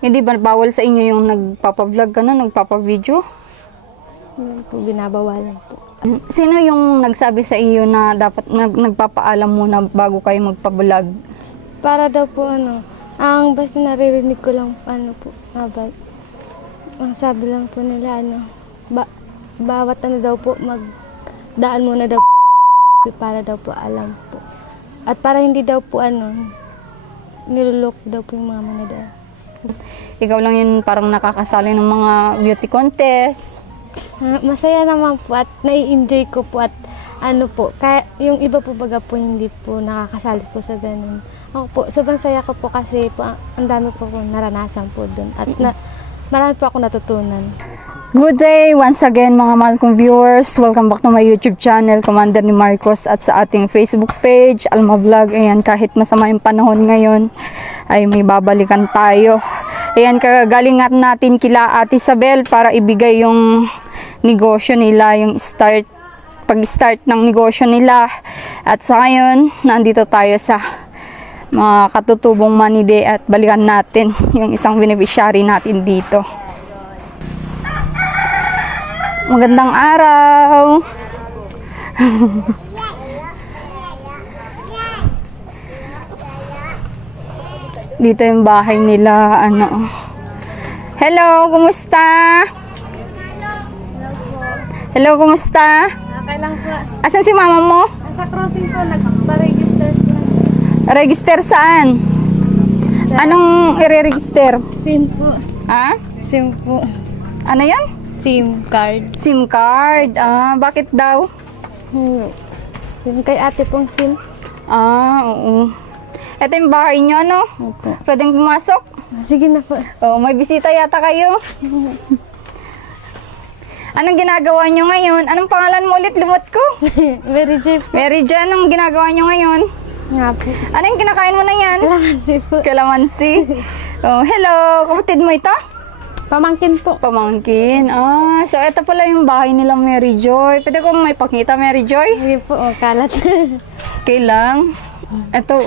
Hindi ba bawal sa inyo yung nagpapa-vlog ka na, nagpapa-video? Yun po, binabawalan po. Sino yung nagsabi sa iyo na dapat nagpapaalam muna bago kayo magpa-vlog? Para daw po ang basta naririnig ko lang po, ang sabi lang po nila bawat daw po magdaan muna daw po para daw po alam po. At para hindi daw po niluloko daw po yung mga manadaan. Ikaw lang yun parang nakakasali ng mga beauty contest. Masaya naman po at nai-enjoy ko po at po, kaya yung iba po baga po hindi po nakakasali po sa ganun. Ako po, sobrang saya ko po kasi po ang dami po naranasan po dun at marami po ako natutunan. Good day once again mga mahal kong viewers. Welcome back to my YouTube channel, Commander ni Marcos, at sa ating Facebook page, Alma Vlog. Ayan, kahit masama yung panahon ngayon, ay may babalikan tayo. Ayan, kagalingat natin kila Ate Isabel para ibigay yung negosyo nila, yung pag-start ng negosyo nila. At sa ngayon, nandito tayo sa mga katutubong Money Day at balikan natin yung isang beneficiary natin dito. Magandang araw! Dito yung bahay nila, Hello, kumusta? Hello, kumusta? Okay lang po. Asan si mama mo? Sa crossing po, nagpa-register po. Register saan? Anong i-register? SIM po. Ha? SIM po. Ano yan? SIM card. SIM card. Bakit daw? Yung kay ate pong SIM. Oo. Ito yung bahay nyo, Opo. Pwedeng pumasok? Sige na po. May bisita yata kayo. Anong ginagawa nyo ngayon? Anong pangalan mo ulit? Lumot ko. Mary J po. Mary Jo, anong ginagawa nyo ngayon? Nga po. Anong kinakain mo na yan? Kalamansi po. Kalamansi. Hello. Kapatid mo ito? Pamangkin po. Pamangkin. So ito pala yung bahay nila Mary Joy. Pwede ko may pakita, Mary Joy? Hindi po, kalat. Okay lang. Ito,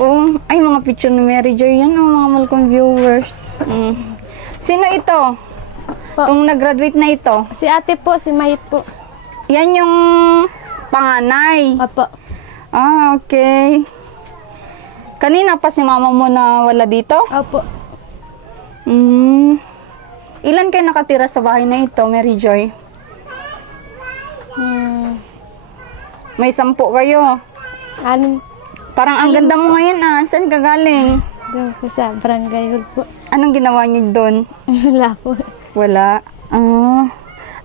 ay mga picture ni Mary Joy. Yan, mga malkong viewers. Sino ito? Po. Yung nag-graduate na ito? Si ate po, si Mayit po. Yan yung panganay. Opo. Okay. Kanina pa si mama mo na wala dito? Opo. Ilan kayo nakatira sa bahay na ito, Mary Joy? May 10 kayo. Anim. Parang ang ganda mo ngayon, Saan ka galing? Doon po sa barangay hall po. Anong ginawa niyo doon? Wala po. Wala.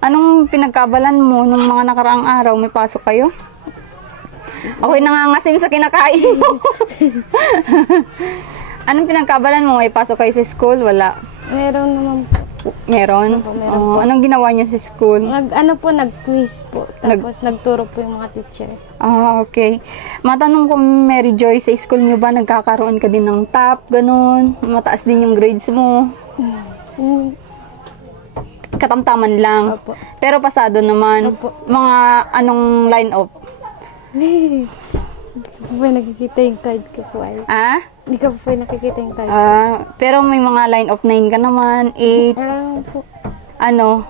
Anong pinagkabalan mo nung mga nakaraang araw? May pasok kayo? Ako'y nangangasim sa kinakain mo. Anong pinagkabalan mo? May pasok kayo sa school? Wala. Meron naman po. Meron? Meron po. Anong ginawa niyo sa school? Nag-quiz po. Tapos nagturo po yung mga teacher. Okay. Matanong ko, Mary Joy, sa school niyo ba nagkakaroon ka din ng top, ganun? Mataas din yung grades mo? Katamtaman lang? Opo. Pero pasado naman? Opo. Mga anong line up? Hindi ko po nakikita yung card ko po ay. Hindi ko po nakikita yung card. Pero may mga line of 9 ka naman, 8, Meron po. ano?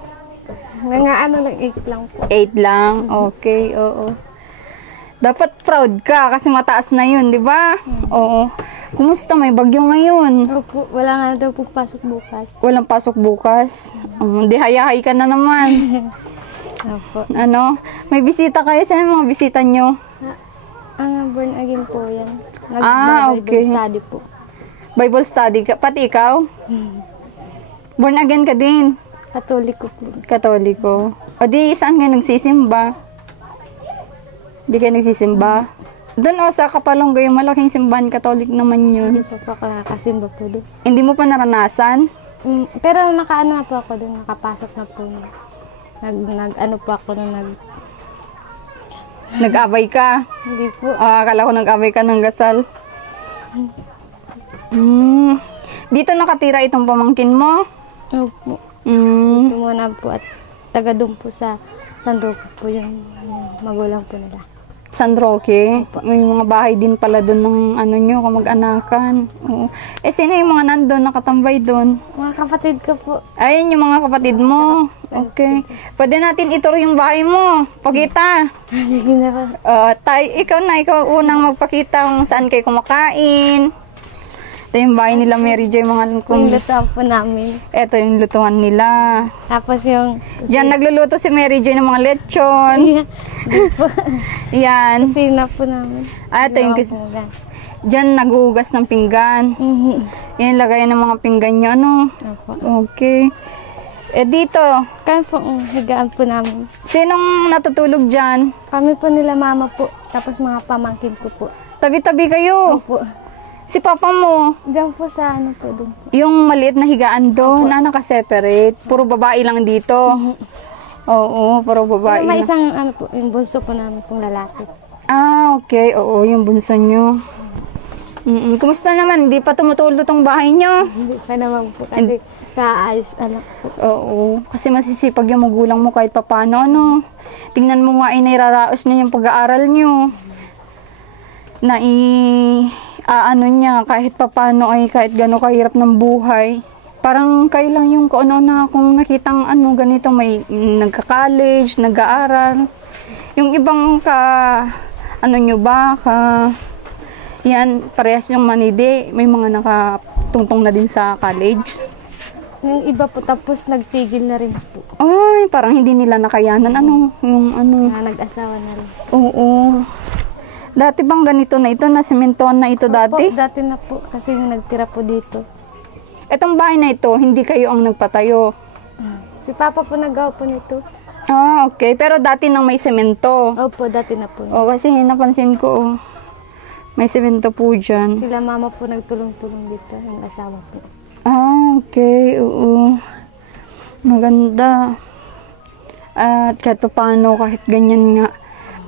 Mga lang, 8 lang po. 8 lang? Okay, oo. Dapat proud ka kasi mataas na yun, di ba? Oo. Kumusta? May bagyo ngayon. Opo, wala nga daw po pasok bukas. Walang pasok bukas. Di hayahay ka na naman. Opo. May bisita kayo. Saan mga bisita nyo? Ang born again po yan. Okay. Bible study po. Bible study ka. Pati ikaw? Born again ka din? Katoliko po. Katoliko. O di, saan nga nagsisimba? Di kayo nagsisimba? Doon sa Kapalongga, yung malaking simbahan, Katolik naman yun. Hindi pa po nakakasimba po doon. Hindi mo pa naranasan? Pero nakaano na po ako doon. Nakapasok na po. Nag-ano po ako nung Nag-abay ka? Hindi po. Akala ko nag-abay ka ng gasal. Dito nakatira itong pamangkin mo? Opo. Mm. Tumuna po at taga doon po sa San Roque po yung magulang po nila. San Roque. May mga bahay din pala doon ng ano nyo, kamag-anakan. Oo. Eh, sino yung mga nandun, nakatambay doon? Mga kapatid ko po. Ayun, yung mga kapatid mo. Okay. Pwede natin ituro yung bahay mo. Pakita. Sige na po. Ikaw unang magpakita kung saan kayo kumakain. Ito yung bahay nila Mary Joy, mga Yung kung lutuan po namin. ito yung lutuan nila. Tapos yung... Diyan nagluluto si Mary Joy ng mga lechon. Yan. Kusina po namin. Ito yung Pinggan. diyan naghuhugas ng pinggan. Yan lagayan ng mga pinggan nyo. Ano? Opo. Okay. Eh dito, Kaya po, higaan po namin. sinong natutulog dyan? Kami po nila mama po. Tapos mga pamangkin ko po. Tabi-tabi kayo. Opo. Si papa mo, Diyan po sa ano po doon. yung maliit na higaan doon, na naka-separate. Puro babae lang dito. Oo, puro babae May lang. isang ano po, yung bunso po namin pong lalaki. Ah, okay. Oo, yung bunso nyo. Kumusta naman? Hindi pa tumutulo tong bahay nyo? Hindi pa naman po kasi kaayos anak po. Oo, kasi masisipag yung magulang mo kahit papano, ano. Tingnan mo nga ay nairaraos na yung pag-aaral nyo. Ano niya, kahit papano ay kahit gano'ng kahirap ng buhay. Parang kayo lang yung na kung nakitang ano, ganito, may nagka-college, nag-aaral. Yung ibang ano nyo ba, yan, parehas yung manide, may mga nakatungtong na din sa college. Yung iba po tapos nagtigil na rin po. Ay, parang hindi nila nakayanan, ano, yung ano. Nag-asawa na rin. Oo. Dati bang ganito na ito, na sementohan na ito dati? Opo, dati na po kasi yung nagtira po dito. Etong bahay na ito, hindi kayo ang nagpatayo. Si Papa po nagawa po nito. Ah, okay. Pero dati nang may semento. Opo, dati na po. O, kasi napansin ko, may semento po dyan. Sila mama po nagtulong-tulong dito, yung asawa po. Ah, okay. Oo. Maganda. At kahit paano, kahit ganyan nga,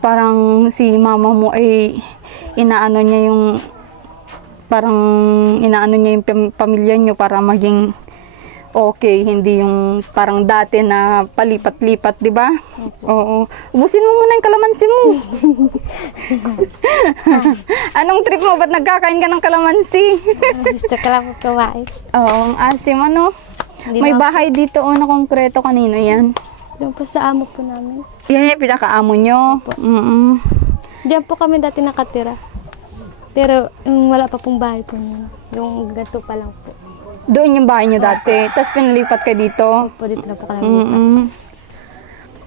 parang si mama mo ay inaano niya yung pamilya niyo para maging okay, hindi yung parang dati na palipat-lipat, di ba? Oo. Ubusin mo muna yung kalamansi mo. Anong trip mo? Ba't nagkakain ka ng kalamansi? Gusto ka lang po kawain. Oo, ang asim, ano? Hindi May na- bahay dito, na konkreto, kanino yan? Yung po sa amo po namin. Yan yung pinakaamo nyo. Diyan po kami dati nakatira. Pero yung wala pa pong bahay po niya. Yung ganito pa lang po. Doon yung bahay nyo dati. Tapos pinalipat ka dito. Opo, dito na po kami.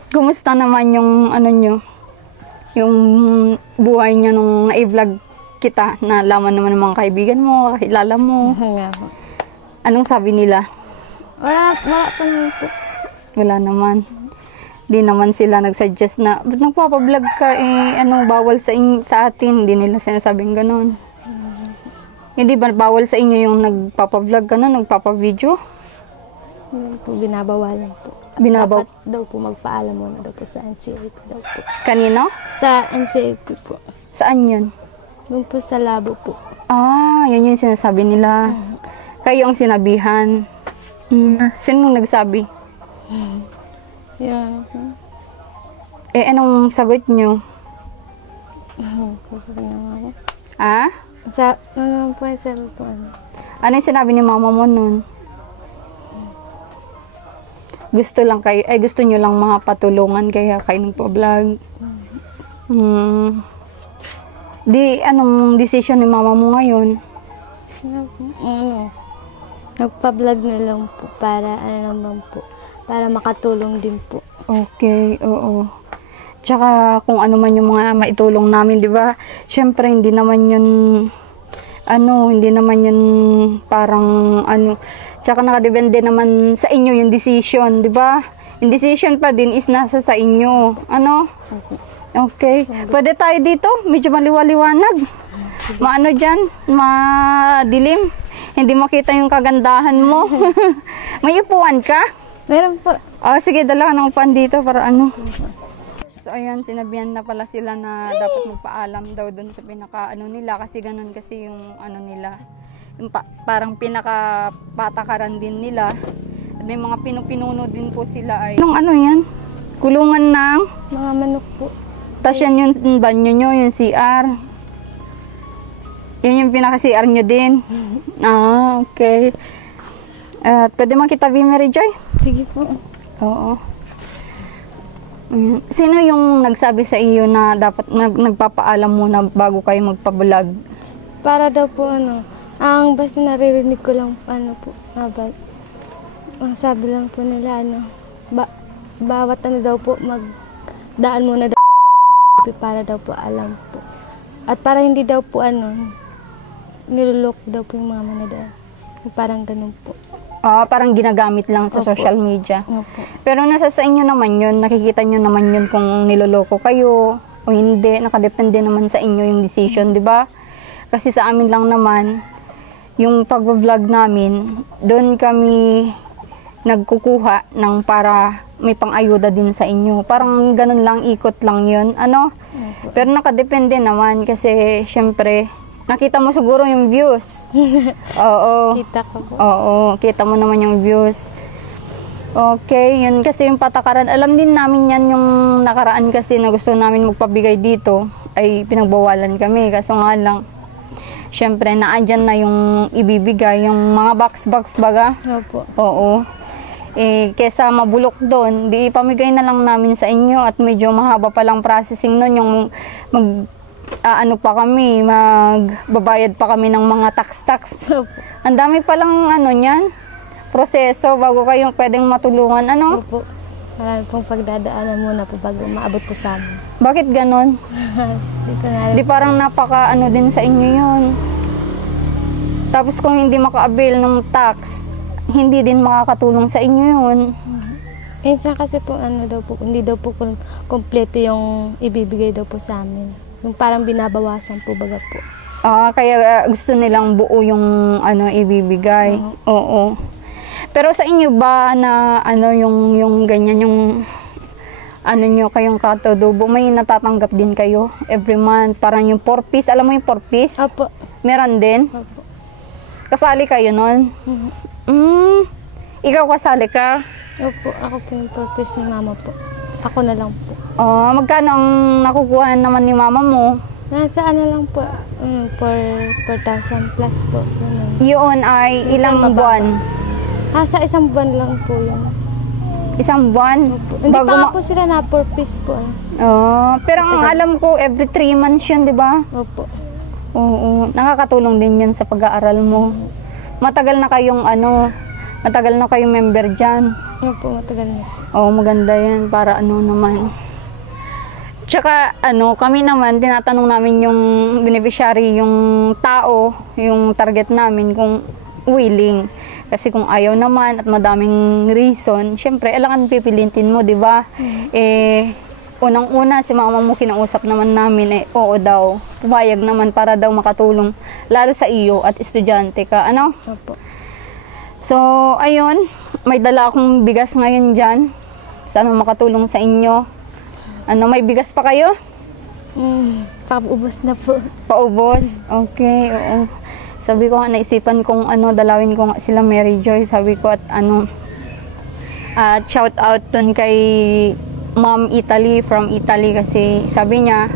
Kumusta naman yung ano nyo? Yung buhay nyo nung na-vlog kita, na laman naman ng mga kaibigan mo, kakilala mo. Nga po. Anong sabi nila? Wala pa naman po. Wala naman. Di naman sila nagsuggest na, ba't nagpapablog ka, bawal sa atin. Hindi nila sinasabing ganun. Hindi ba bawal sa inyo yung nagpapablog ka nagpapavideo? Yun po, binabawalan po. Binabaw? Dapat daw po magpaalam muna daw po sa NCAP daw po. Kanino? Sa NCAP po. Saan yun? Doon po sa labo po. Ah, yan yung sinasabi nila. Kayo ang sinabihan. Sino nagsabi? Yan. Anong sagot nyo? Ah? Ano po yung sabi po? Ano yung sinabi ni mama mo nun? Gusto nyo lang mga patulungan kaya kayo nagpa-vlog. Anong decision ni mama mo ngayon? Nagpa-vlog na lang po para para makatulong din po. Okay, oo. Tsaka kung ano man yung mga maitulong namin, di ba? Syempre hindi naman yun parang tsaka nakadepende naman sa inyo yung decision, di ba? Yung decision pa din is nasa sa inyo. Ano? Okay. Pwede tayo dito? Medyo maliwaliwanag. Maano dyan? Madilim. Hindi makita yung kagandahan mo. May upuan ka? Meron po. Oh, sige, dala ka ng upuan dito para ano. So, ayun, sinabihan na pala sila na dapat magpaalam daw dun sa nila kasi ganun kasi yung nila. Yung parang pinakapatakaran din nila. At may mga pinuno din po sila ay... Anong yan? Kulungan ng? Mga manok po. Tapos yan yung banyo nyo, yung CR. Yan yung pinaka-CR nyo din. Ah, okay. Pwede makita B, Mary Joy? Sige po. Oo. Sino yung nagsabi sa iyo na dapat nagpapaalam muna bago kayo magpa-vlog? Para daw po ang basta naririnig ko lang po, ang sabi lang po nila bawat daw po magdaan muna daw para daw po alam po. At para hindi daw po niluloko daw po yung mga manadaan. Parang ganun po. Ah, parang ginagamit lang sa Opo. social media. Opo. Pero nasa sa inyo naman yun, nakikita nyo naman yun kung niloloko kayo o hindi. Nakadepende naman sa inyo yung decision, di ba? Kasi sa amin lang naman, yung pag-vlog namin, doon kami nagkukuha ng para may pang-ayuda din sa inyo. Parang ganun lang, ikot lang yun. Ano? Opo. Pero nakadepende naman kasi syempre, nakita mo siguro yung views. Oo. Kita ko po. Oo, kita mo naman yung views. Okay, yun kasi yung patakaran. Alam din namin yan yung nakaraan kasi na gusto namin magpabigay dito ay pinagbawalan kami. Kaso nga lang, syempre naandyan na yung ibibigay, yung mga box baga. Opo. Oo. Kesa mabulok doon, di ipamigay na lang namin sa inyo at medyo mahaba palang processing nun yung magbabayad pa kami ng mga tax. Opo. Ang dami palang niyan, proseso bago kayo pwedeng matulungan, ano? Opo. Marami pong pagdadaanan muna po bago maabot po sa amin. Bakit ganon? Di ko na Di parang napaka din sa inyo yun. Tapos kung hindi maka-avail ng tax, hindi din makakatulong sa inyo yun. Minsan kasi po hindi daw po kompleto yung ibibigay daw po sa amin. Yung parang binabawasan po baga po. Kaya gusto nilang buo yung ibibigay. Oo. Pero sa inyo ba na yung ganyan yung nyo kayong katodobo, may natatanggap din kayo every month? Parang yung 4 piece, alam mo yung 4 piece? Opo. Meron din? Opo. Kasali kayo nun? Ikaw kasali ka? Opo, ako po yung purpose ni mama po. Ako na lang po. Magkano ang nakukuha naman ni mama mo? Nasa lang po, 4,000 plus po. Yun ay Minsan ilang mababa. buwan? Sa isang buwan lang po yun. Isang buwan? Opo. Hindi pa nga po sila na purpose po. Pero ang alam ko, every 3 months yun, di ba? Opo. Oo, nakakatulong din yan sa pag-aaral mo. Matagal na kayong member dyan. Opo, matagal na. Oo, maganda yan para naman. Tsaka kami naman, tinatanong namin yung beneficiary, yung tao, yung target namin kung willing. Kasi kung ayaw naman at madaming reason, syempre, kailangan pipilitin mo, di ba? Unang-una, si mama mo kinausap naman namin, oo daw, pumayag naman para daw makatulong, lalo sa iyo at estudyante ka, Opo. So, ayun, may dala akong bigas ngayon dyan, sana makatulong sa inyo. May bigas pa kayo? Paubos na po. Paubos? Okay, oo. Sabi ko, naisipan kong dalawin ko nga sila Mary Joy, sabi ko at shout out dun kay Ma'am Italy, from Italy, kasi sabi niya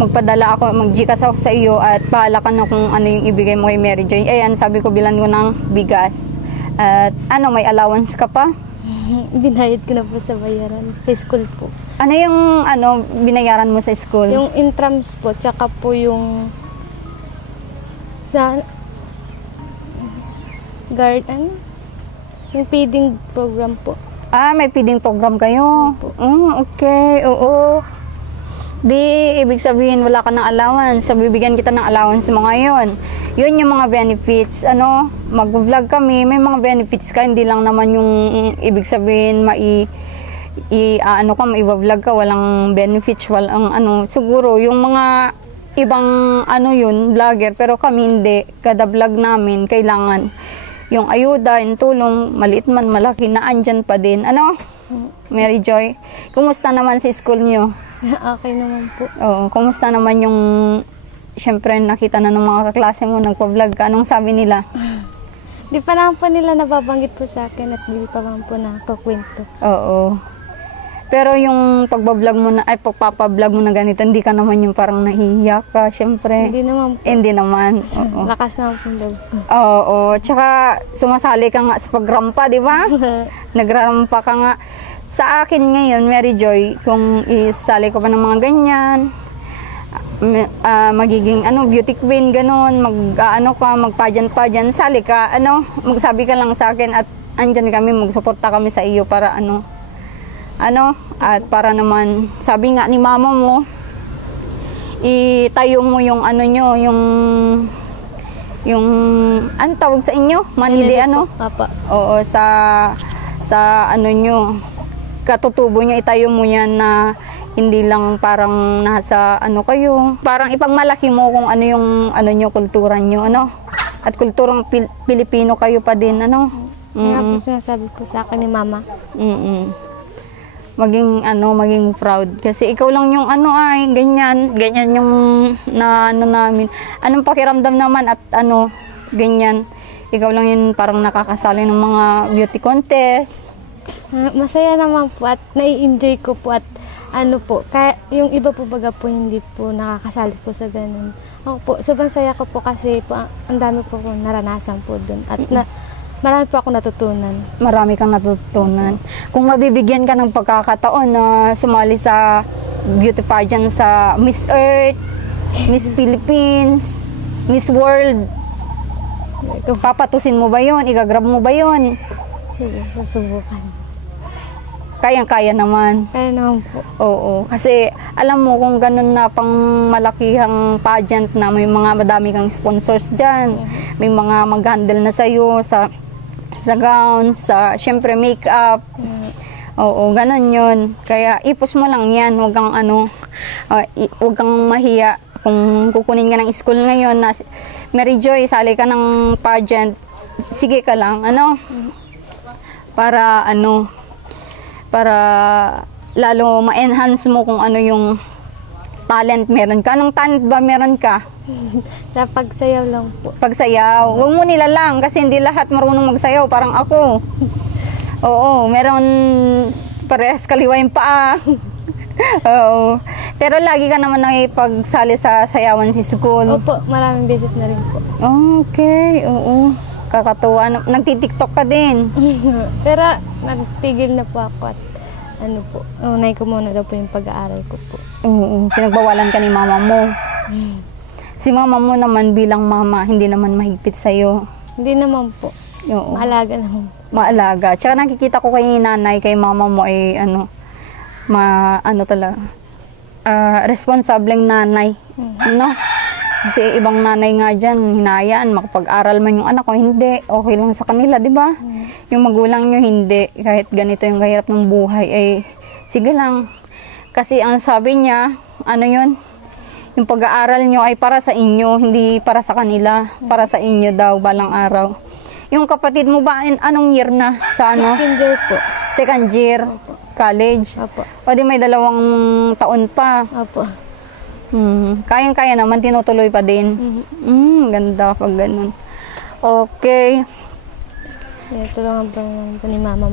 magpadala ako, mag-Gcash ako sa iyo at bahala ka na kung ano yung ibigay mo kay Mary Joy. Ayan, sabi ko bilan ko ng bigas. At may allowance ka pa? Binayad ko na po sa bayaran sa school po. Ano yung binayaran mo sa school? Yung intrams po, tsaka po yung sa guard, yung feeding program po. May feeding program kayo? Opo. Okay, oo. Di, ibig sabihin wala ka ng allowance. Bibigyan kita ng allowance mo ngayon. Yun yung mga benefits. Mag-vlog kami, may mga benefits ka. Hindi lang naman yung ibig sabihin maiba-vlog ka, walang benefits, walang siguro yung mga ibang yun, vlogger, pero kami hindi. Kada vlog namin, kailangan yung ayuda, yung tulong, maliit man, malaki, na andyan pa din. Mary Joy, kumusta naman sa school niyo? Okay naman po. Oo, kumusta naman yung, syempre nakita na ng mga kaklase mo, nagpa-vlog ka, anong sabi nila? Di pa naman po nila nababanggit po sa akin at di pa naman po nakakwento. Oo. Pero yung pagbablog mo na, ay pagpapablog mo na ganito, hindi ka naman yung parang nahihiya ka, syempre. Hindi naman po. Hindi naman. Oo. Lakas naman po loob ko. Oo. Tsaka sumasali ka nga sa pagrampa, di ba? Nagrampa ka nga. Sa akin ngayon, Mary Joy, kung isali ko pa ng mga ganyan, magiging beauty queen, ganun, magpajan-pajan, sali ka, magsabi ka lang sa akin at andyan kami, magsuporta kami sa iyo para at para naman, sabi nga ni mama mo, itayo mo yung yung tawag sa inyo? Manili Papa. Oo, sa nyo, katutubo nyo, itayo mo yan na hindi lang parang nasa kayo. Parang ipagmalaki mo kung ano yung nyo, kultura nyo, At kulturang Pilipino kayo pa din, Kaya po sinasabi po sa akin ni mama. Maging proud kasi ikaw lang yung ganyan yung namin. Anong pakiramdam naman at ganyan. Ikaw lang yun parang nakakasali ng mga beauty contest. Masaya naman po at nai-enjoy ko po at kaya yung iba po baga po hindi po nakakasali po sa ganun. Ako po, sobrang saya ko po kasi po ang dami po naranasan po dun at marami po ako natutunan. Marami kang natutunan. Kung mabibigyan ka ng pagkakataon na sumali sa beauty pageant sa Miss Earth, Miss Philippines, Miss World, papatusin mo ba yun? Igagrab mo ba yun? Sige, susubukan. Kayang-kaya naman. Kaya naman po. Oo. Kasi alam mo kung ganun na pang malakihang pageant na may mga madami kang sponsors dyan. May mga mag-handle na sa'yo sa gowns, sa syempre makeup. Oo, ganun yun. Kaya ipos mo lang yan. Huwag kang huwag kang mahiya. Kung kukunin ka ng school ngayon na Mary Joy, sali ka ng pageant, sige ka lang, para para lalo ma-enhance mo kung ano yung talent meron ka. Anong talent ba meron ka? Sa pagsayaw lang po. Pagsayaw. Huwag mo nilalang kasi hindi lahat marunong magsayaw. Parang ako. Oo, meron parehas kaliwa yung paa. Oo. Pero lagi ka naman nakipagsali sa sayawan sa school. Opo, maraming beses na rin po. Okay, oo. Kakatuwa. Nagtitiktok ka din. Pero nagtigil na po ako at unay ko muna daw po yung pag-aaral ko po. Oo, pinagbawalan ka ni mama mo. Si mama mo naman bilang mama, hindi naman mahigpit sa'yo. Hindi naman po. Oo. Maalaga naman. Maalaga. Tsaka nakikita ko kay nanay, kay mama mo ay talaga. Responsableng nanay. Kasi ibang nanay nga dyan, hinayaan, makapag-aral man yung anak ko, hindi. Okay lang sa kanila, di ba? Yung magulang nyo, hindi. Kahit ganito yung kahirap ng buhay, sige lang. Kasi ang sabi niya, yung pag-aaral nyo ay para sa inyo, hindi para sa kanila. Para sa inyo daw, balang araw. Yung kapatid mo ba, anong year na? Sa Second year po. Second year? Opo. College? Opo. O di may 2 taon pa. Opo. Kayang-kaya naman, tinutuloy pa din. Ganda pag ganun. Okay. Yeah, tulungan po ni mama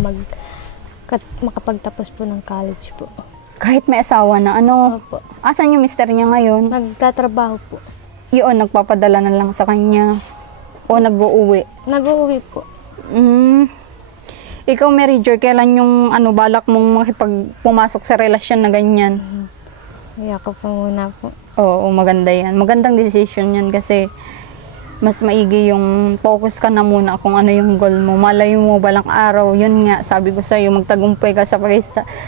makapagtapos po ng college po. Kahit may asawa na, Opo. asan yung mister niya ngayon? Nagtatrabaho po. Yun, nagpapadala na lang sa kanya. O nag-uuwi? Nag-uuwi po. Ikaw, Mary Joy, kailan yung balak mong pumasok sa relasyon na ganyan? Kaya ko po muna po. Oo, maganda yan. Magandang decision yan kasi mas maigi yung focus ka na muna kung ano yung goal mo. Malayo mo balang araw. Yun nga, sabi ko sa'yo, magtagumpay ka sa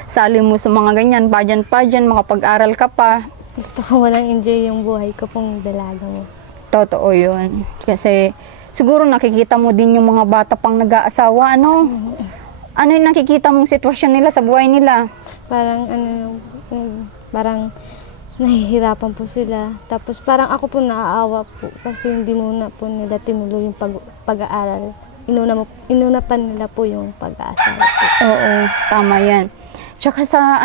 sali mo sa mga ganyan, pageant, makapag-aral ka pa. Gusto ko walang enjoy yung buhay ko pong dalaga mo. Totoo yun. Kasi siguro nakikita mo din yung mga bata pang nag-aasawa, Ano yung nakikita mong sitwasyon nila sa buhay nila? Parang parang nahihirapan po sila. Tapos parang ako po naaawa po kasi hindi muna po nila tinuloy yung pag-aaral. Inuna pa nila po yung pag-aaral po. Oo, tama yan. Tsaka sa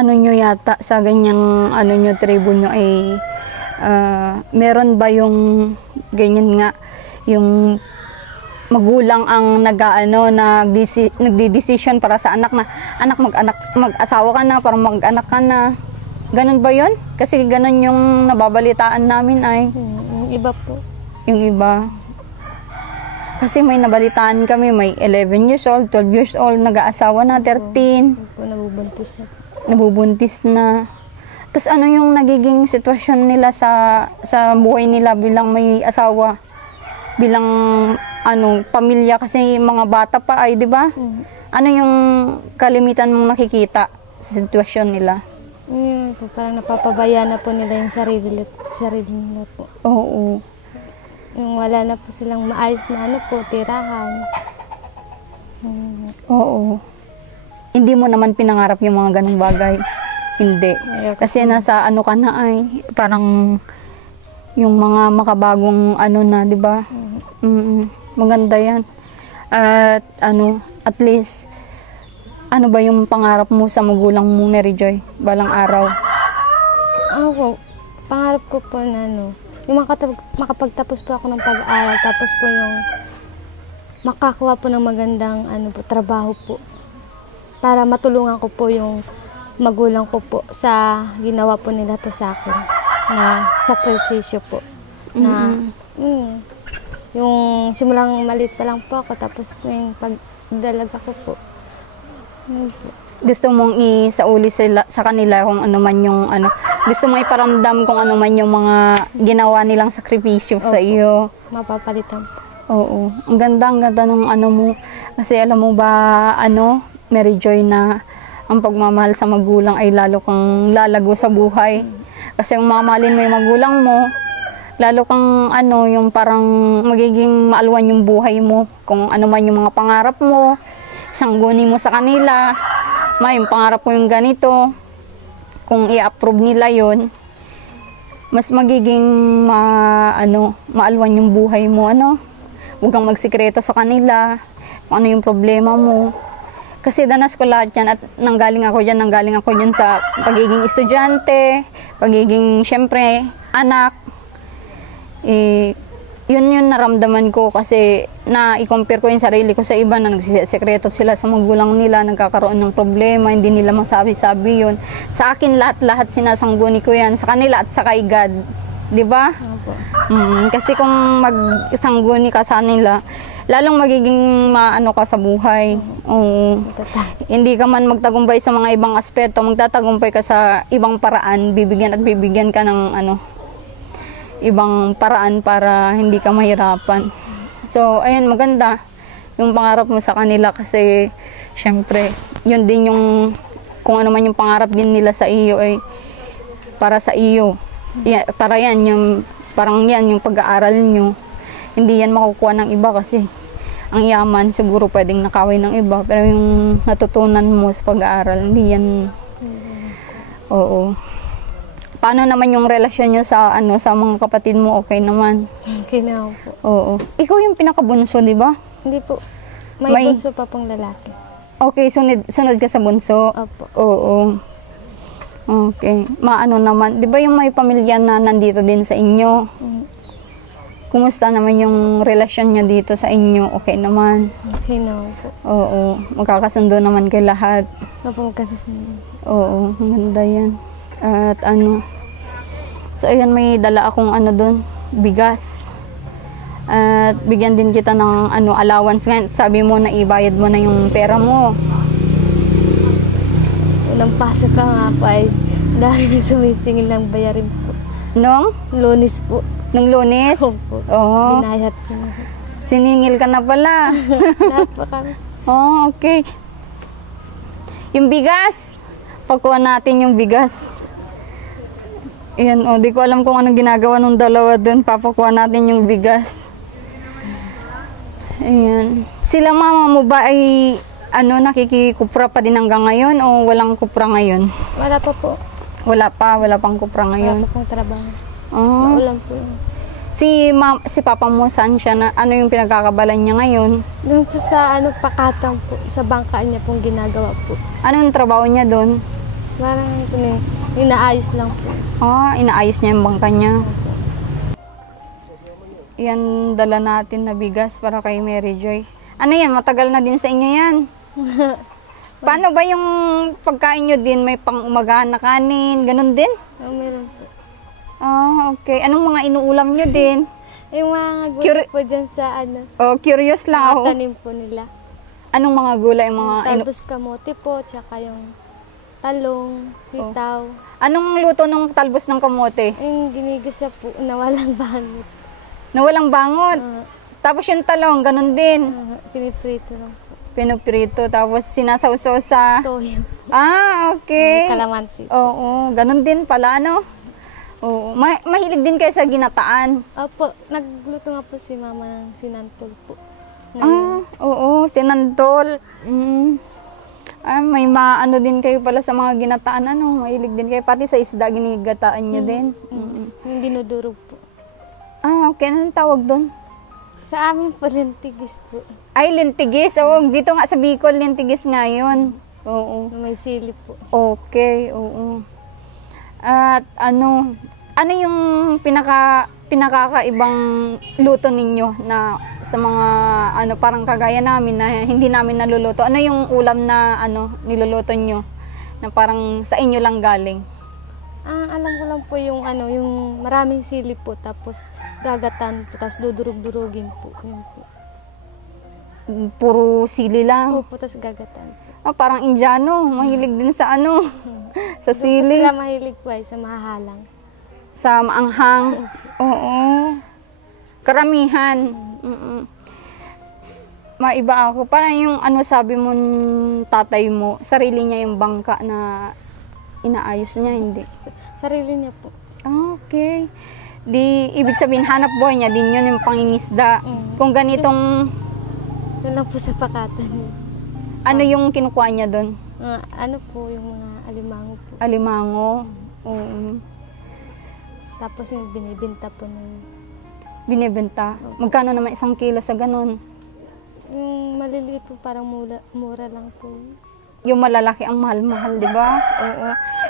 nyo yata, sa ganyang nyo, tribo nyo ay meron ba yung ganyan nga, yung magulang ang nagdi-decision para sa anak na mag-asawa ka na, para mag-anak ka na. Ganun ba 'yon? Kasi ganun yung nababalitaan namin ay. Yung iba po. Yung iba. Kasi may nabalitaan kami, may 11 years old, 12 years old, nag-aasawa na, 13. Po, nabubuntis na po. Nabubuntis na. Tapos ano yung nagiging sitwasyon nila sa buhay nila bilang may asawa? Bilang pamilya, kasi mga bata pa ay, 'di ba? Ano yung kalimitan mong nakikita sa sitwasyon nila? Po, parang napapabaya na po nila yung sarili nila po. Oo. Yung wala na po silang maayos na tirahan. Oo. Hindi mo naman pinangarap yung mga ganung bagay. Hindi. Kasi nasa ka na ay, parang yung mga makabagong na, 'di ba? Maganda 'yan. At at least ano ba yung pangarap mo sa magulang mo, Mary Joy, balang araw? Pangarap ko po na yung makapagtapos po ako ng pag-aaral, tapos po yung makakuha po ng magandang trabaho po. Para matulungan ko po yung magulang ko po sa ginawa po nila po sa akin na sakripisyo po. Na yung simulang maliit pa lang po ako, tapos yung pagdalaga ko po. Gusto mong isauli sa kanila kung ano man yung gusto mo iparamdam kung ano man yung mga ginawa nilang sakripisyo sa iyo. Mapapalitan po. Oo. Ang ganda ng mo. Kasi alam mo ba, Mary Joy, na ang pagmamahal sa magulang ay lalo kang lalago sa buhay. Kasi kung mamahalin mo yung magulang mo, lalo kang yung parang magiging maalwan yung buhay mo. Kung ano man yung mga pangarap mo, sangguni mo sa kanila, may pangarap ko yung ganito, kung i-approve nila yon, mas magiging maalwan yung buhay mo, huwag kang magsikreto sa kanila, kung ano yung problema mo. Kasi danas ko lahat yan, at nanggaling ako dyan sa pagiging estudyante, pagiging, syempre, anak. Yun naramdaman ko, kasi i-compare ko yung sarili ko sa iba na nagsisekreto sila sa magulang nila, nagkakaroon ng problema, hindi nila masabi-sabi yun. Sa akin lahat sinasangguni ko yan, sa kanila at sa kay God. 'Di ba? Kasi kung magsangguni ka sa nila, lalong magiging ka sa buhay. Hindi ka man magtagumpay sa mga ibang aspeto, magtatagumpay ka sa ibang paraan, bibigyan ka ng ibang paraan para hindi ka mahirapan. So, ayun, maganda yung pangarap mo sa kanila, kasi syempre, yun din yung kung ano man yung pangarap din nila sa iyo ay para sa iyo. Para yan, parang yan yung pag-aaral nyo. Hindi yan makukuha ng iba, kasi ang yaman siguro pwedeng nakaway ng iba, pero yung natutunan mo sa pag-aaral, hindi yan. Oo. Paano naman yung relasyon nyo sa mga kapatid mo? Okay naman? Okay na po. Oo. Ikaw yung pinakabunso, di ba? Hindi po. May bunso pa pong lalaki. Okay, sunod ka sa bunso? Opo. Oo. Okay. Naman, di ba yung may pamilya na nandito din sa inyo? Kumusta naman yung relasyon niya dito sa inyo? Okay naman? Okay na po. Oo. Magkakasundo naman kay lahat? Opo, magkakasundo. Oo. Maganda yan. At so ayan, may dala akong doon, bigas. At bigyan din kita ng allowance ngayon. Sabi mo na ibayad mo na yung pera mo. Unang pasok ka nga po ay dahil sumisingil ng bayarin po. Nung? Lunes po. Nung Lunes? Opo. Oo. Binayat po na. Siningil ka na pala. Lahat po kami. Oh, okay. Yung bigas. Pagkuha natin yung bigas. Ayan, di ko alam kung anong ginagawa nung dalawa doon. Papakuha natin yung bigas. Ayan. Sila mama mo ba ay nakikikupra pa din hanggang ngayon o walang kupra ngayon? Wala pa po. Wala pang kupra ngayon. Wala pa pong trabaho. Oh. Maulan po. Si papa mo, saan siya na yung pinagkakabalan niya ngayon? Doon po sa pakatang po, sa bangka niya pong ginagawa po. Anong trabaho niya doon? Parang inaayos lang po. Inaayos niya yung bangka niya. Yan, dala natin na bigas para kay Mary Joy. Ano yan? Matagal na din sa inyo yan. Paano ba yung pagkain nyo din? May pang-umagahan na kanin? Ganon din? Meron po. Ah, okay. Anong mga inuulam nyo din? Yung mga gulay po dyan sa ano, Oh, curious lang mga ako. tanim po nila. Anong mga gulay? Mga Talbos kamote po, tsaka yung talong, sitaw. Anong luto ng talbos ng kamote? Yung ginigisa po na walang bangot. Na walang bangot. Tapos yung talong, ganon din. Piniprito lang po. Pinoprito, tapos sinasawsaw sa... Toyo. Ah, okay. Kalamansi. Oo, ganon din pala, no? Oo. Mahilig din kayo sa ginataan. Opo, nagluto nga po si mama ng sinantol po. Ah, oo, sinantol. Ah, may maano din kayo pala sa mga ginataan, ano? Mahilig din kayo. Pati sa isda, ginigataan nyo din. Yung dinudurog po. Ah, okay. Anong tawag doon? Sa amin po, lentigis po. Ay, lintigis. Oo, dito nga sa Bicol, lintigis nga yun. Oo. May sili po. Okay, oo. At ano yung pinakakaibang luto ninyo na sa mga ano parang kagaya namin na hindi namin naluluto? Ano yung ulam na ano niluluto nyo na parang sa inyo lang galing? Alam ko lang po yung ano, yung maraming sili po, tapos gagatan po, tapos dudurog-durugin po. Yun po. Puro sili lang. Opo, tapos gagatan po. Ah, parang Indiano, mahilig din sa ano, sa Doon po sili, sila mahilig po ay sa mahahalang. sa maanghang. Oo. Karamihan. Maiba ako. Parang yung ano sabi mo tatay mo, sarili niya yung bangka na inaayos niya, hindi. Sarili niya po. Ah, okay. Di, ibig sabihin, hanap buhay niya din yun yung pangingisda. Kung ganitong, Doon lang po sa pakatan niya. ano yung kinukuha niya doon? Ano po, yung mga alimango po. Alimango. Oo. Tapos yung binibinta po ng... Binibenta. Magkano naman 1 kilo sa ganun? Yung maliliit po, parang mura lang po. Yung malalaki ang mahal-mahal, di ba? Oo.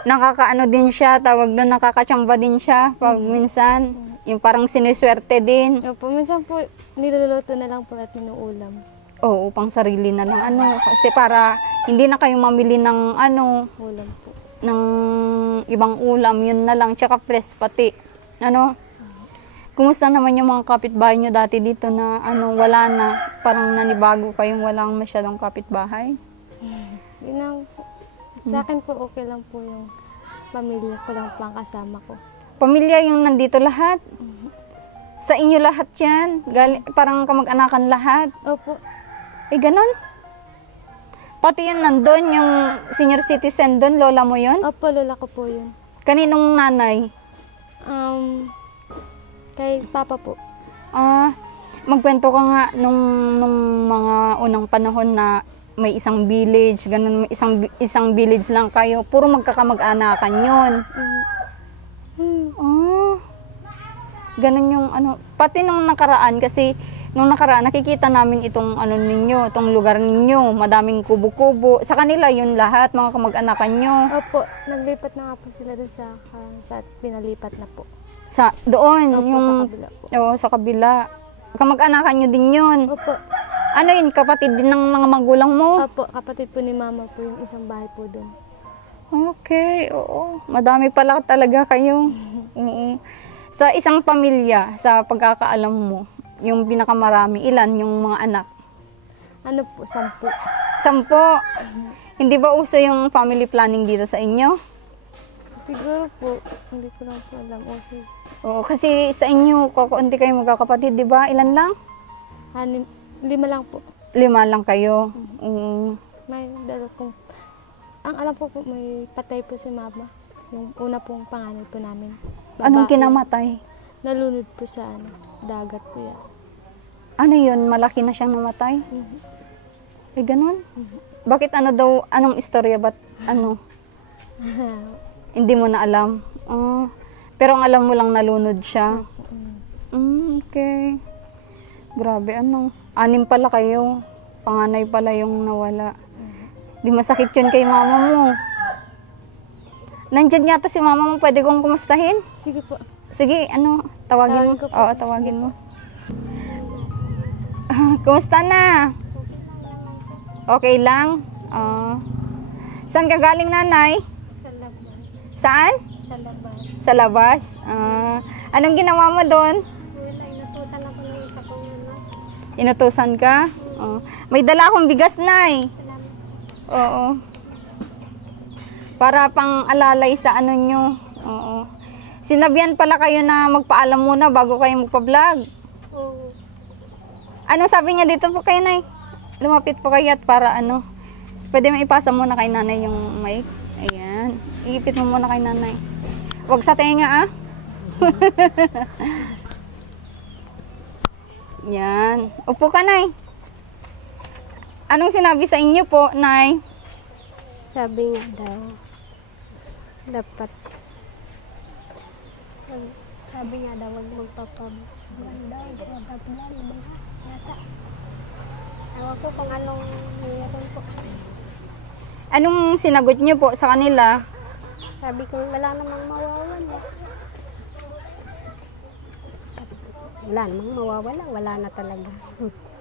Nakakaano din siya, tawag doon, nakakachamba din siya pag minsan. Yung parang siniswerte din. Opo, minsan po, niluluto na lang po at inuulam. Oo, pang sarili na lang. Ano, kasi para hindi na kayo mamili ng ano, Ulam po. ng ibang ulam, yun na lang, tsaka fresh pati. Ano? Kumusta naman yung mga kapitbahay nyo dati dito na ano, wala na, parang nanibago kayong walang masyadong kapitbahay? Yun lang po. Sa akin po, okay lang po yung pamilya ko lang po ang kasama ko. Pamilya yung nandito lahat? Sa inyo lahat yan? Parang kamag-anakan lahat? Opo. Eh, ganon? Pati yun nandun, yung senior citizen doon, lola mo yun? Opo, lola ko po yun. Kaninong nanay? Kay papa po. Ah, magkwento ka nga nung mga unang panahon na may isang village, ganun, may isang village lang kayo, puro magkakamag-anakan yun. Ah, ganun yung ano, pati nung nakaraan, kasi nung nakaraan nakikita namin itong ano ninyo, itong lugar ninyo, madaming kubo-kubo. Sa kanila yun lahat, mga kamag-anakan nyo. Opo, naglipat na nga po sila doon sa at pinalipat na po. Sa doon, Opo, yung sa kabila po. Oo, sa kabila. Kamag-anakan nyo din yun. Opo. Ano yun, kapatid din ng mga magulang mo? Opo, kapatid po ni mama po yung isang bahay po doon. Okay, oo. Madami pala talaga kayo. Oo. Sa isang pamilya, sa pagkakaalam mo, yung pinakamarami, ilan yung mga anak? Ano po, 10. 10. Hindi ba uso yung family planning dito sa inyo? Siguro po, hindi ko lang po alam. Okay. Oo, kasi sa inyo, kakaunti kayo magkakapatid, di ba? Ilan lang? 5 lang po. 5 lang kayo. May dalawa pong... Ang alam po po, may patay po si mama. Yung una pong panganay po namin. Anong Babae. kinamatay? Nalunod po sa dagat po yan. Ano yun? Malaki na siyang namatay? Eh, ganun? Bakit ano daw, anong istorya? Ba't ano? Hindi mo na alam? Pero ang alam mo lang nalunod siya? Okay. Grabe, ano? 6 pala kayo. Panganay pala yung nawala. Di masakit yun kay mama mo. Nandyan yata si mama mo. Pwede kong kumustahin? Sige po. Sige, ano? Tawagin mo? Tawagin ko po. Oo, tawagin mo. Kumusta na? Okay lang? Saan ka galing, nanay? Sa labas. Saan? Sa labas. Sa labas? Anong ginawa mo doon? Wala, inutusan ako ng isa kong anak. Inutusan ka? May dala akong bigas, nay. Salamat. Oo. Para pang alalay sa ano nyo. Oo. Sinabihan pala kayo na magpaalam muna bago kayo magpa-vlog. Oo. Anong sabi niya dito po kayo, nay? Lumapit po kayo at para ano. Pwede mo ipasa muna kay nanay yung mic. Ayan. Iipit mo muna kay nanay. Huwag sa tenga, ah. Yan. Upo ka, nay. Anong sinabi sa inyo po, nay? Sabi nga daw, dapat, sabi nga daw, huwag magpapablan daw, magpapablan, yata. Ewan ko kung anong meron po. Anong sinagot niyo po sa kanila? Sabi ko, wala namang mawawala. Wala namang mawawala, wala na talaga.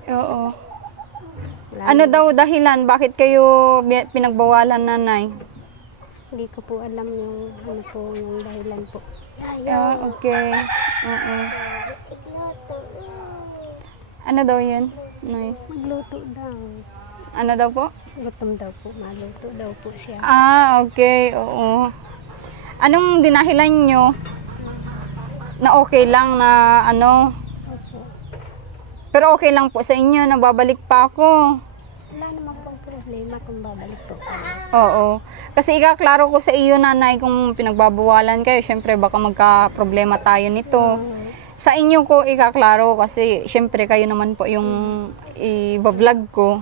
Oo. Wala Ano na. daw dahilan? Bakit kayo pinagbawalan, nanay? Hindi ko po alam yung ano po, yung dahilan po. Okay. Oo. Ano daw yun, nay? Magluto daw. Ano daw po? Gutom daw po, maluto daw po siya. Okay. Oo. Anong dinahilan nyo? Na okay lang na ano? Opo. Pero okay lang po sa inyo, nababalik pa ako. Wala namang pong problema kung babalik po kami. Oo. Kasi ikaklaro ko sa iyo, nanay, kung pinagbabawalan kayo, syempre baka magka-problema tayo nito. Sa inyo ko ikaklaro kasi syempre kayo naman po yung i-vlog ko.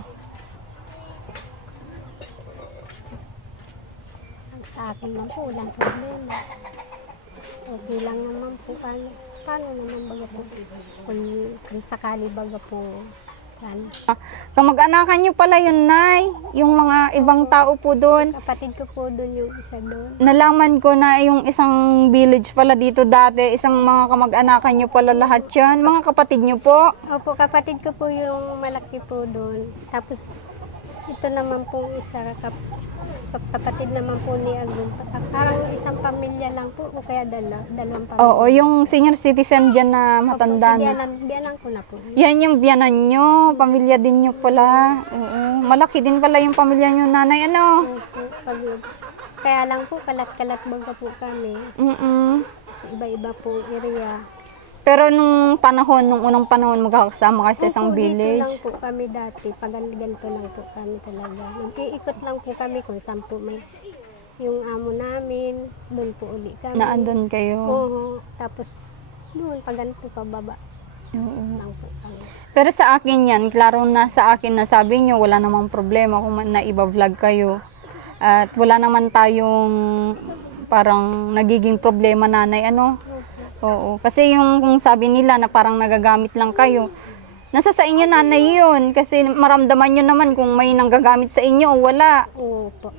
Sa akin man po, walang problema. Okay lang naman po. Paano naman baga po? Kung sakali baga po. Yan. Kamag-anakan nyo pala yun, nay. Yung mga ibang tao po doon. Kapatid ko po doon yung isa doon. Nalaman ko na yung isang village pala dito dati. Isang mga kamag-anakan nyo pala lahat yan. Mga kapatid nyo po. Opo, kapatid ko po yung malaki po doon. Tapos, ito naman po isa kapatid naman po ni Agum. Parang isang pamilya lang po o kaya dalawang pamilya. Oo, yung senior citizen dyan na matanda Opo, na. biyanan ko na po. Yan yung biyanan nyo. Pamilya din nyo pala. Oo. Malaki din pala yung pamilya nyo, nanay. Ano? Opo, kaya lang po, kalat-kalat baga po kami. Iba-iba po area. Pero nung unang panahon, magkakasama kayo sa isang Opo, dito village. lang po kami dati. Pag ganito lang po kami talaga. Nag-iikot lang po kami kung saan po may yung amo namin. Doon po uli kami. Na andun kayo. Oo. Tapos doon, pag ganito pababa Oo. lang po kami. Pero sa akin yan, klaro na sa akin na sabi nyo, wala namang problema kung naiba-vlog kayo. At wala naman tayong parang nagiging problema, nanay, ano? Oo. Kasi yung kung sabi nila na parang nagagamit lang kayo, nasa sa inyo, nanay, yun. Kasi maramdaman nyo naman kung may nanggagamit sa inyo o wala. Oo po.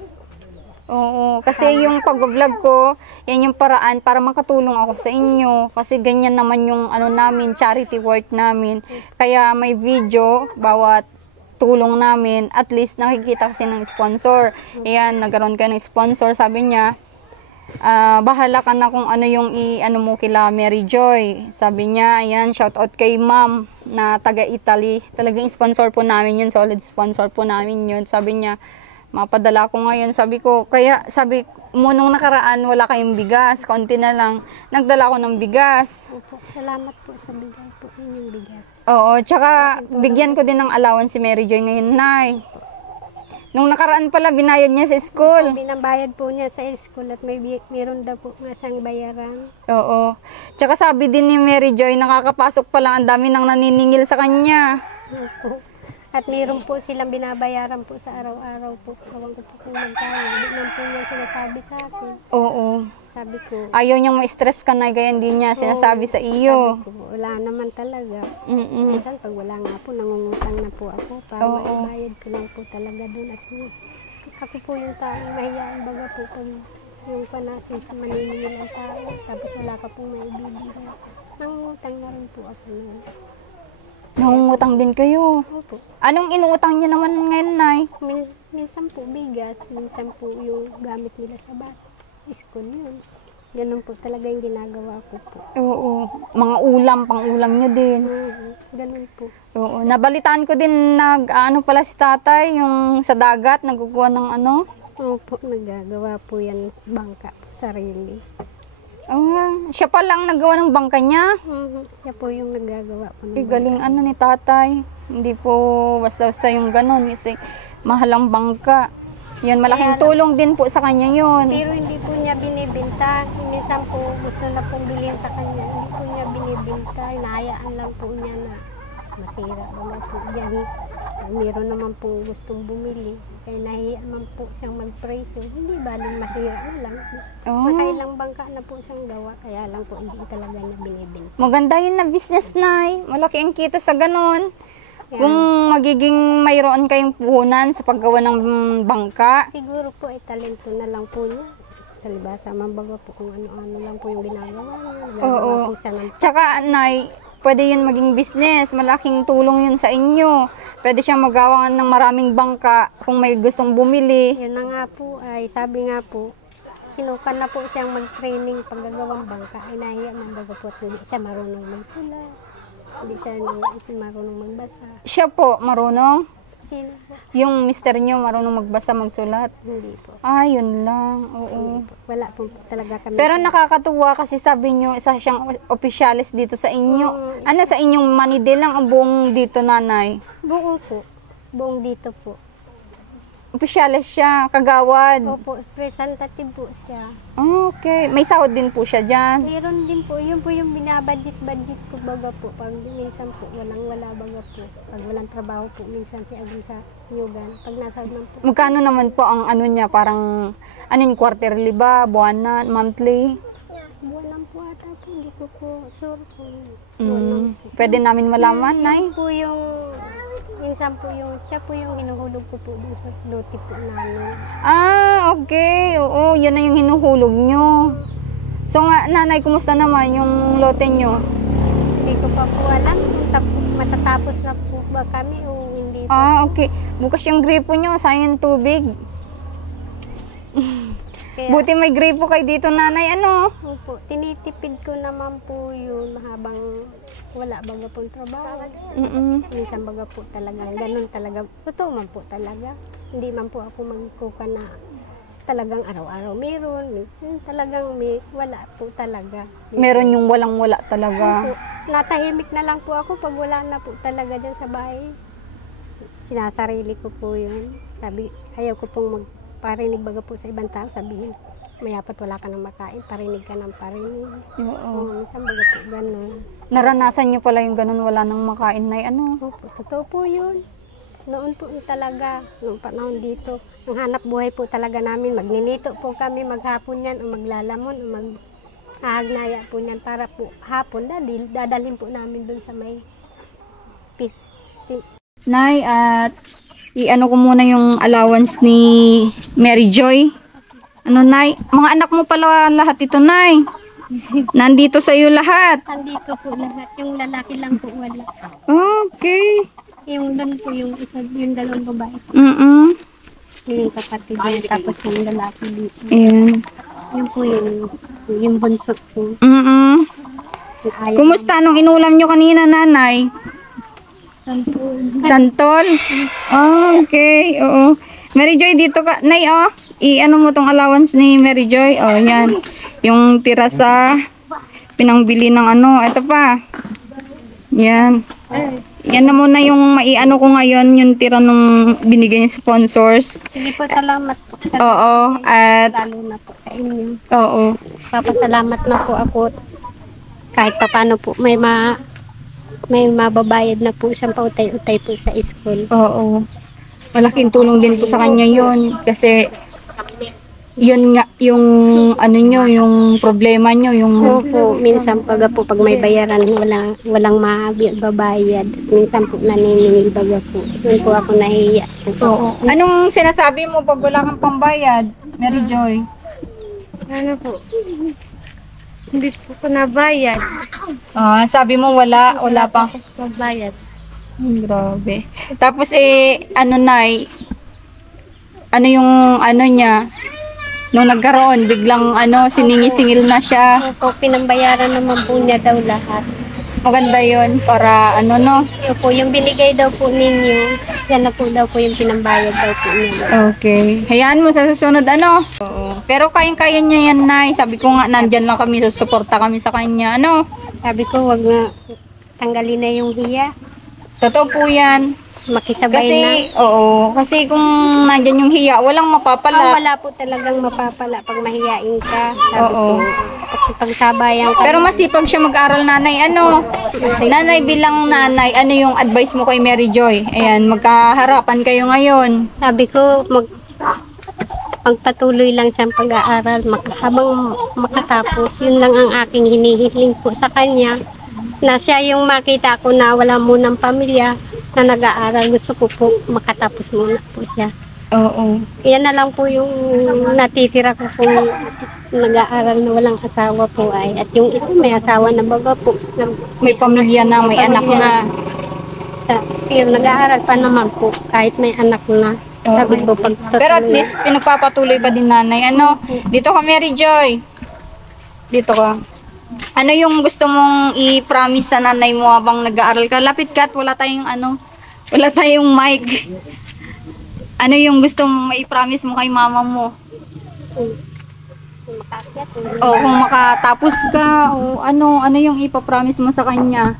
Oo. Kasi yung pag-vlog ko, yan yung paraan para makatulong ako sa inyo. Kasi ganyan naman yung ano namin, charity work namin. Kaya may video, bawat tulong namin, at least nakikita kasi ng sponsor. Ayan, nagkaroon ka ng sponsor, sabi niya, bahala ka na kung ano yung i-ano mo kila Mary Joy. Sabi niya, ayan, shout out kay ma'am na taga Italy. Talagang sponsor po namin yun, solid sponsor po namin yun. Sabi niya, mapadala ko ngayon. Sabi ko, sabi mo nung nakaraan, wala kayong bigas, konti na lang. Nagdala ko ng bigas. Opo. Salamat po sa bigay po inyong bigas. Oo, tsaka bigyan ko din ng allowance si Mary Joy ngayon, nay. Nung nakaraan pala, binayad niya sa school. Binabayad po niya sa school at meron daw po nga siyang bayaran. Oo. Tsaka sabi din ni Mary Joy, nakakapasok pa lang, ang dami nang naniningil sa kanya. Opo. At meron po silang binabayaran po sa araw-araw po. Ewan ko po kung magkano. Hindi man po niya sinasabi sa akin. Oo. Sabi ko, Ayaw niyang ma-stress ka na, kaya hindi niya sinasabi sa iyo. sabi ko, wala naman talaga. Mm-mm. Minsan pag wala nga po, nangungutang na po ako para Oo. maibayad ko lang po talaga doon. At ako po yung taong mahiyaan baga po kung yung panasin sa maniningil ang tao. Tapos wala ka pong maibibigay. Nangungutang na rin po ako noon. Nangungutang din kayo. Opo. Anong inuutang niyo naman ngayon, Nay? Minsan po bigas, minsan po yung gamit nila sa school yun. Ganun po talaga yung ginagawa ko po. Oo. Mga ulam, pang-ulam niyo din. Ganun po. Oo. Nabalitaan ko din ano pala si tatay, yung sa dagat, nagkukuha ng ano. Opo, nagagawa po yan bangka po, sarili. Siya pa lang nagawa ng bangka niya. Siya po yung nagagawa po ng Galing ano ni tatay. Hindi po basta-basta yung ganon kasi mahal ang bangka. Yun, malaking tulong din po sa kanya yun. Pero hindi po niya binibenta. Minsan po gusto na pong bilhin sa kanya. Hindi po niya binibenta. Hinahayaan lang po niya na masira. Wala po diyan. Meron naman po gustong bumili. Kaya nahiya man po siyang mag-presyo. Hindi baling masira lang. Makailang bangka na po siyang gawa. Kaya lang po hindi talaga niya binibenta. Maganda yun na business, Nay. Malaki ang kita sa ganon. Kung magiging mayroon kayong puhunan sa paggawa ng bangka. Siguro po ay talento na lang po niya. Sa libasa, mambaga po kung ano-ano lang po yung ginagawa niya. Nagagawa po siya ng... Tsaka, Nay, pwede yun maging business. Malaking tulong yun sa inyo. Pwede siyang magawa ng maraming bangka kung may gustong bumili. Yun na nga po ay sabi nga po, kinukan na po siyang mag-training paggagawang bangka. Ay nahiya mambaga po at hindi siya marunong magsulat. Hindi siya marunong magbasa. Siya po, marunong? Sino po? Yung mister niyo marunong magbasa, magsulat? Hindi po. Yun lang. Oo. Hindi po. Wala po talaga kami. Pero nakakatuwa kasi sabi niyo, isa siyang opisyalis dito sa inyo. Ano sa inyong Manide lang ang buong dito, Nanay? Buo po. Buong dito po. Opisyalis siya, kagawad. Opo, representative po siya. Okay. May sahod din po siya dyan. Meron din po, yun po yung binabudget-budget ko baga po. Pag minsan po, walang-wala baga po. Pag walang trabaho po, minsan si Agum sa Nyugan. Pag nasa man po. Magkano naman po ang ano niya, parang, ano yung quarterly ba, buwanan, monthly? Buwan lang po ata po, hindi ko po sure po. Pwede namin malaman, Nay? Yun po yung, minsan po yung, siya po yung hinuhulog ko po dun sa lote po namin. Okay. Oo, yun na yung hinuhulog nyo. So nga, Nanay, kumusta naman yung lote nyo? Hindi ko pa po alam kung matatapos na po ba kami o hindi po. Okay. Bukas yung gripo nyo, sayang tubig. Kaya, Buti may gripo kayo dito, Nanay, ano? opo, tinitipid ko naman po yun habang wala baga pong trabaho. Minsan baga po talagang ganun talaga. Totoo man po talaga. Hindi man po ako magkuka na talagang araw-araw meron. Minsan talagang wala po talaga. Meron yung walang-wala talaga. Opo, natahimik na lang po ako pag wala na po talaga dyan sa bahay. Sinasarili ko po yun. Sabi, ayaw ko pong magparinig baga po sa ibang tao. Sabihin, mayapat wala ka nang makain, parinig ka ng parinig. Oo. Minsan baga po ganun. Naranasan nyo pala yung ganun, wala nang makain, Nay, ano? Opo, totoo po yun. Noon po talaga, noong panahon dito, ang hanap buhay po talaga namin, magninito po kami maghapon yan, o maglalamon, o maghahagnaya po yan para po hapon, dadalhin po namin dun sa may peace. Nay, at i-ano ko muna yung allowance ni Mary Joy. Ano, Nay? Mga anak mo pala lahat ito, Nay. Nandito sa iyo lahat. Andito po lahat, yung lalaki lang po wala. Okay. Yung doon po yung isa, yung dalawang babae. Yung kapatid niya, tapos yung lalaki dito. Ayan. Yun po yung bunso po. Ayaw Kumusta nung inulam nyo kanina, Nanay? Santol? Okay, oo. Mary Joy, dito ka. Nay, i-ano mo tong allowance ni Mary Joy. Yan. Yung tira sa pinangbili ng ano. Ito pa. Yan. Yan na muna yung maiano ko ngayon, yung tira nung binigay niya sponsors. Sige po, salamat po. Oo, at Lalo na po sa inyo. oo. Papasalamat na po ako. Kahit papano po, may mababayad na po isang pautay-utay po sa school. Oo. Malaking tulong din po sa kanya yun. Kasi, yun nga, yung ano nyo, yung problema nyo, yung... Opo, minsan pag may bayaran, walang mababayad. Minsan po naniningil baga po. Yun po ako nahiya. Oo. Anong sinasabi mo pag wala kang pambayad, Mary Joy? Ano po? Hindi po ko nabayad. Sabi mo wala pa. Mabayad. Grabe. Tapos ano Nay, ano yung ano niya, nung nagkaroon, biglang siningi-singil na siya. Opo, pinambayaran naman po niya daw lahat. Maganda yun para no. Yun po, yung binigay daw po ninyo, yan na po daw po yung pinambayad daw po niya. Okay. Hayaan mo sa susunod Oo. Pero kayang-kaya niya yan, Nay. Sabi ko nga, nandyan lang kami, susuporta kami sa kanya. Sabi ko, wag na tanggalin na yung hiya. Totoo po yan. Makisabay Kasi, na. kasi kung nandyan yung hiya, walang mapapala. Wala po talagang mapapala pag mahiyain ka. Sabi Oo. ko, pagsabayan ka. Pero masipag siya mag-aral, Nanay. Nanay bilang nanay, ano yung advice mo kay Mary Joy? Ayan, magkaharapan kayo ngayon. Sabi ko, magpatuloy lang siyang pag-aaral habang makatapos. Yun lang ang aking hinihiling po sa kanya. Na siya yung makita ko na wala munang pamilya na nag-aaral. Gusto ko po makatapos muna po siya. Oo. Yan na lang po yung natitira ko kung nag-aaral na walang asawa po ay. At yung ito may asawa na baga po. May pamilya na, may anak na. Yung nag-aaral pa naman po kahit may anak na. Sabi ko pag Pero at least pinagpapatuloy pa din nanay. Dito ka Mary Joy. Dito ka. Ano yung gusto mong i-promise sa nanay mo habang nag-aaral ka? Lapit ka at wala tayong mic. Ano yung gusto mong i-promise mo kay mama mo? O kung makatapos ka o ano yung mo sa kanya?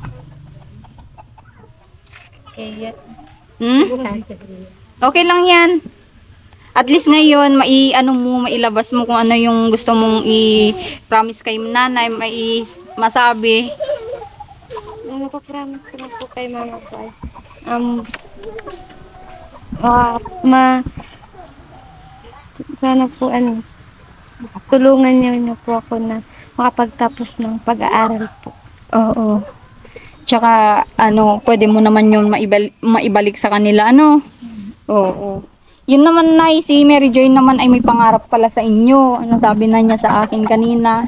Okay lang yan. At least ngayon, mailabas mo kung ano yung gusto mong i-promise kay nanay, masabi. Ano ko promise ko na po kay mama ko ay sana po tulungan niyo po ako na makapagtapos ng pag-aaral po. Oo. Tsaka pwede mo naman yun maibalik sa kanila, Oo. Yun naman, Nay, si Mary Joy naman ay may pangarap pala sa inyo. Sabi na niya sa akin kanina.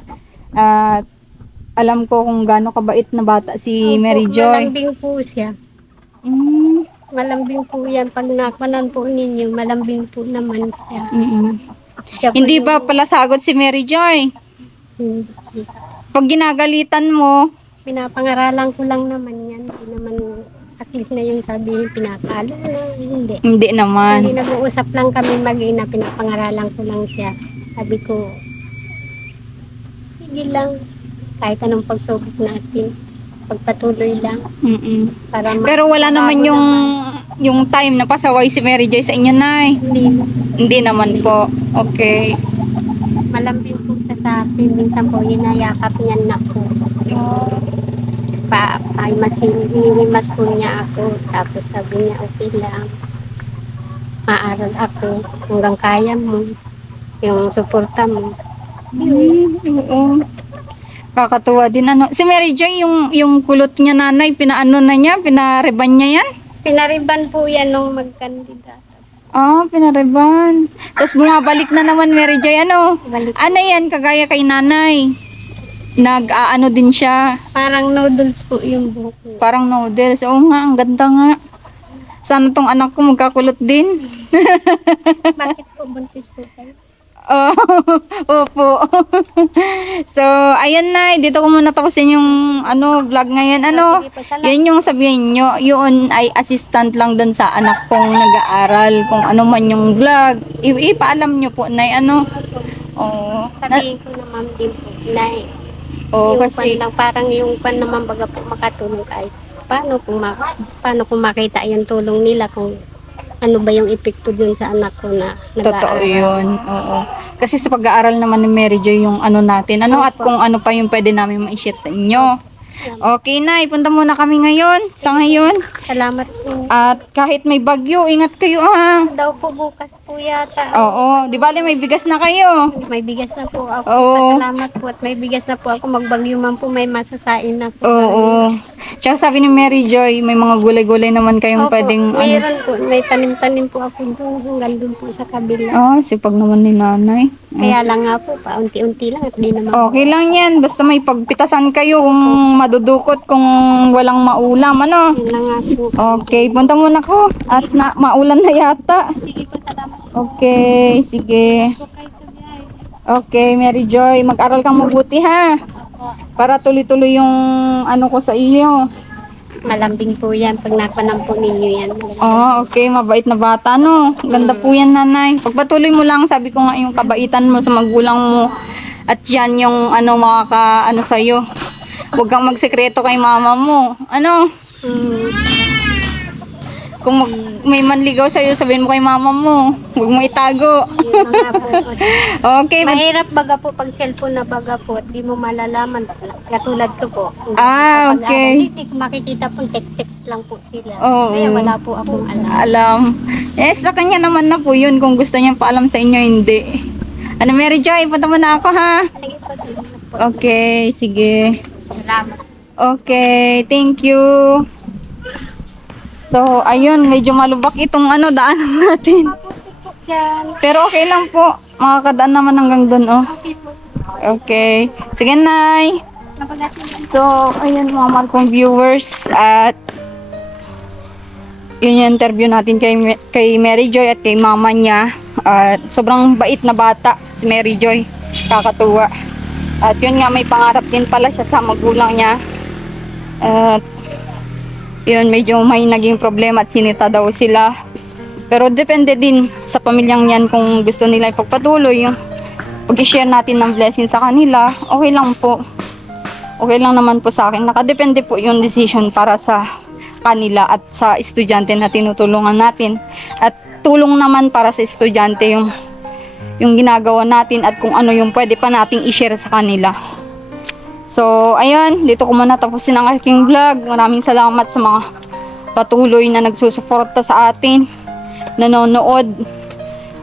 Alam ko kung gaano kabait na bata si Mary Joy. Malambing po siya. Malambing po yan. Pag nakanan po ninyo, malambing po naman siya. Siya po Hindi ba pala sagot si Mary Joy? Pag ginagalitan mo, pinapangaralan ko lang naman yan. Hindi naman at least na yung sabihin pinapalo na. Hindi. Hindi naman. Hindi nag-uusap lang kami mag-ina. Pinapangaralan ko lang siya. Sabi ko, sige lang. Kahit anong pagsubok natin. Pagpatuloy lang. Para pero wala naman yung time na pasaway si Mary Joy sa inyo, Nay. Hindi naman po. Okay. Malambing po siya sa akin. Minsan po, hinayakap niya na po. Hinihimas po niya ako. Tapos sabi niya, okay lang. Maaral ako. Hanggang kaya mo. Yung suporta mo. Oo. Kakatuwa din. Si Mary Joy, yung kulot niya, nanay, pinariban niya yan? Pinariban po yan nung magkandidata. Pinariban. Tapos bumabalik na naman, Mary Joy, Balik. Ano yan, kagaya kay nanay? Din siya. Parang noodles po yung buhok niya. Parang noodles. Oo nga, ang ganda nga. Sana tong anak ko magkakulot din. Bakit po buntis po kayo? Opo. So, ayun na, dito ko muna tapusin yung vlog ngayon. Sige po, salamat. Yun yung sabihin nyo, yun ay assistant lang dun sa anak kong nag-aaral. Kung ano man yung vlog, ipaalam nyo po, Nay, Oo. Sabihin ko naman din po, Nay. Oo, Yung kasi lang, parang yung naman baga po makatulong kahit paano kung makita yung tulong nila kung ano ba yung epekto dun sa anak ko na totoo nag-aaral. yun. Oo. Kasi sa pag-aaral naman ni Mary Joy yung natin. At kung ano pa yung pwede namin ma-share sa inyo. Okay, Nay. Punta muna kami ngayon. Sa ngayon. Salamat po. At kahit may bagyo, ingat kayo Daw po bukas po yata. Oo, di bali may bigas na kayo. May bigas na po ako. Oo. Salamat po at may bigas na po ako. Magbagyo man po, may masasain na po. Oo. Tsaka sabi ni Mary Joy, may mga gulay-gulay naman kayong Opo, pwedeng ano. mayroon po. May tanim-tanim po ako doon. Hanggang doon po sa kabila. Ah, sipag naman ni nanay. Kaya lang nga po, paunti-unti lang at di naman. Okay lang yan. Basta may pagpitasan kayo kung madudukot, kung walang maulam, ano. Yun lang nga po. Okay, punta muna ko. At maulan na yata. Sige po, salamat Okay, sige. po kayo sa biyahe. Okay, Mary Joy, mag-aral kang mabuti ha. Para tuloy-tuloy yung ano ko sa iyo. Malambing po yan. Pag napanam po ninyo yan. Oh, okay, mabait na bata no. Ganda po yan, nanay. Pagpatuloy mo lang, sabi ko nga yung kabaitan mo sa magulang mo. At yan yung ano makaka ano sa iyo. Huwag kang magsekreto kay mama mo. Ano? Kung may manligaw sa iyo, sabihin mo kay mama mo. Huwag mo itago. Yun lang nga po. Okay, Mahirap baga po pag cellphone na baga po at di mo malalaman. Katulad ko po. Ah, Kapag okay. Hindi ko makikita po text lang po sila. Oo. Kaya wala po akong alam. alam. Yes, sa kanya naman na po yun kung gusto niya paalam sa inyo, hindi. Ano, Mary Joy, punta mo na ako ha. Sige po, salamat po. Okay, sige. Salamat. Okay, thank you. So, ayun, medyo malubak itong ano, daanan natin. Mabuti po yan. Pero okay lang po. Makakadaan naman hanggang doon, oh. Okay po. Okay. Sige, Nay. Napagasin lang. So, ayun mga mahal kong viewers. At yun yung interview natin kay Mary Joy at kay mama niya. At sobrang bait na bata si Mary Joy. Kakatuwa. At yun nga, may pangarap din pala siya sa magulang niya. At yun, medyo may naging problema at sinita daw sila. Pero depende din sa pamilyang yan kung gusto nila ipagpatuloy yung pag-share natin ng blessing sa kanila. Okay lang po. Okay lang naman po sa akin. Nakadepende po yung decision para sa kanila at sa estudyante na tinutulungan natin. At tulong naman para sa estudyante yung ginagawa natin at kung ano yung pwede pa nating i-share sa kanila. So, ayun, dito ko muna tapusin ang aking vlog. Maraming salamat sa mga patuloy na nagsusuporta sa atin, nanonood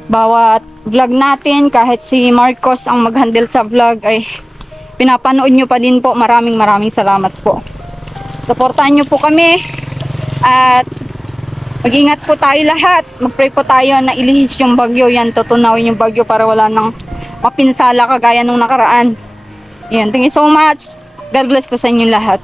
bawat vlog natin. Kahit si Marcos ang mag-handle sa vlog ay pinapanood nyo pa din po. Maraming salamat po. Suportahan nyo po kami at mag-ingat po tayo lahat. Mag-pray po tayo na ilihis yung bagyo. Yan, tutunawin yung bagyo para wala nang mapinsala kagaya nung nakaraan. Yan, thank you so much. God bless po sa inyo lahat.